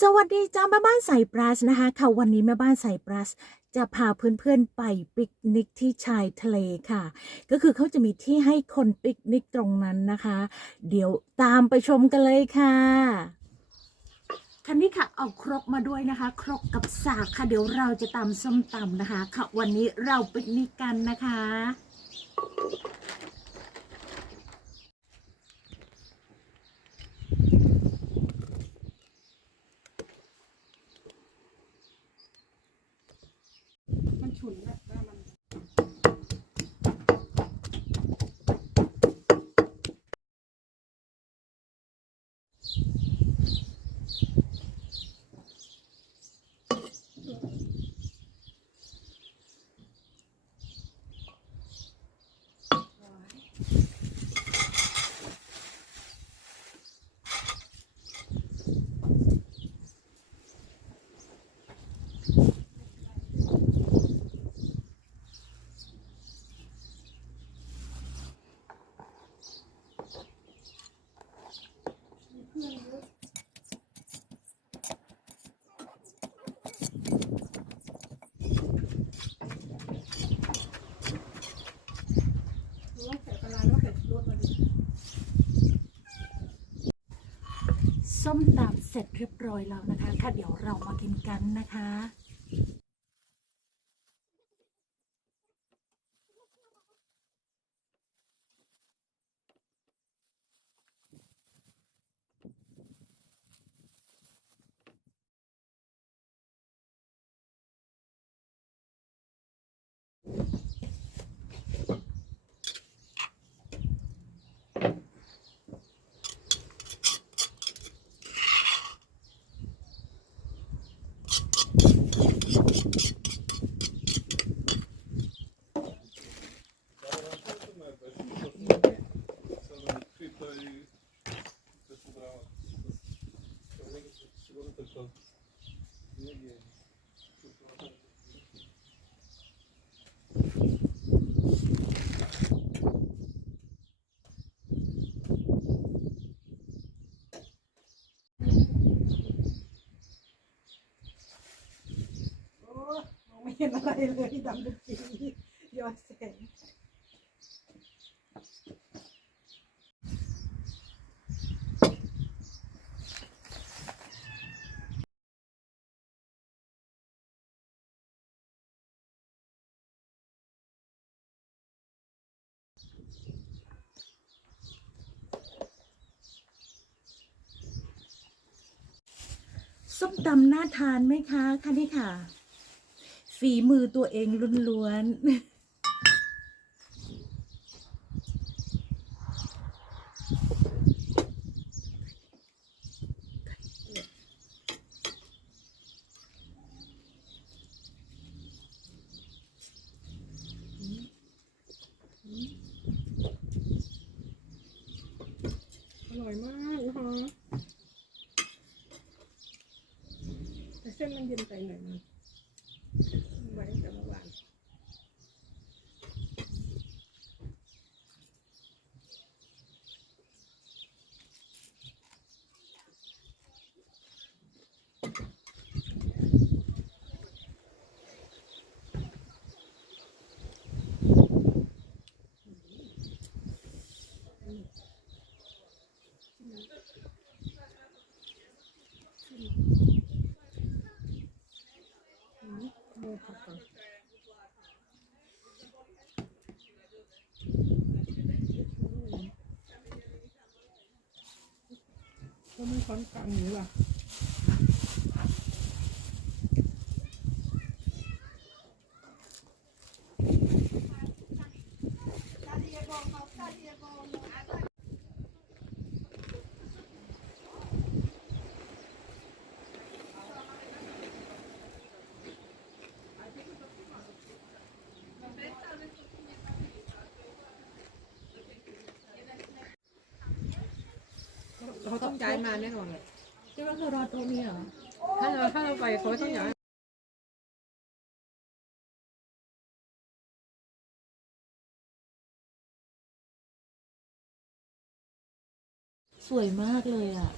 สวัสดีจ้าแม่บ้านใส่ปลัสนะคะค่ะวันนี้แม่บ้านใส่ปลัสจะพาเพื่อนๆไปปิกนิกที่ชายทะเลค่ะ ก็คือเขาจะมีที่ให้คนปิกนิกตรงนั้นนะคะ เดี๋ยวตามไปชมกันเลยค่ะคันนี้ค่ะเอาครกมาด้วยนะคะ ครกกับสากค่ะ เดี๋ยวเราจะตำส้มตำนะคะ ค่ะวันนี้เราปิกนิกกันนะคะ ฉุนแหละว่ามัน รู้ว่าใส่ปลาร้าแล้วใส่รสมาดิ ส้มตำเสร็จเรียบร้อยแล้วนะคะค่ะเดี๋ยวเรามากินกันนะคะ เห็นอะไรเลยดำเป็นปีย้อนแสงส้มตำน่าทานไหมคะคะนี่ค่ะ ฝีมือตัวเองล้วนอร่อยมากนะคะแต่เส้นมันเย็นไปหน่อยนะไว้ตั้งแต่เมื่อวาน โมผั ก็ไม่ค้อนกันหรือล่ะ เขาต้องย้ายมาแน่นอนเลยที่ว่าคือรอตัวนี้เหรอถ้าเราถ้าเราไปเขาต้องย้ายสวยมากเลยอะ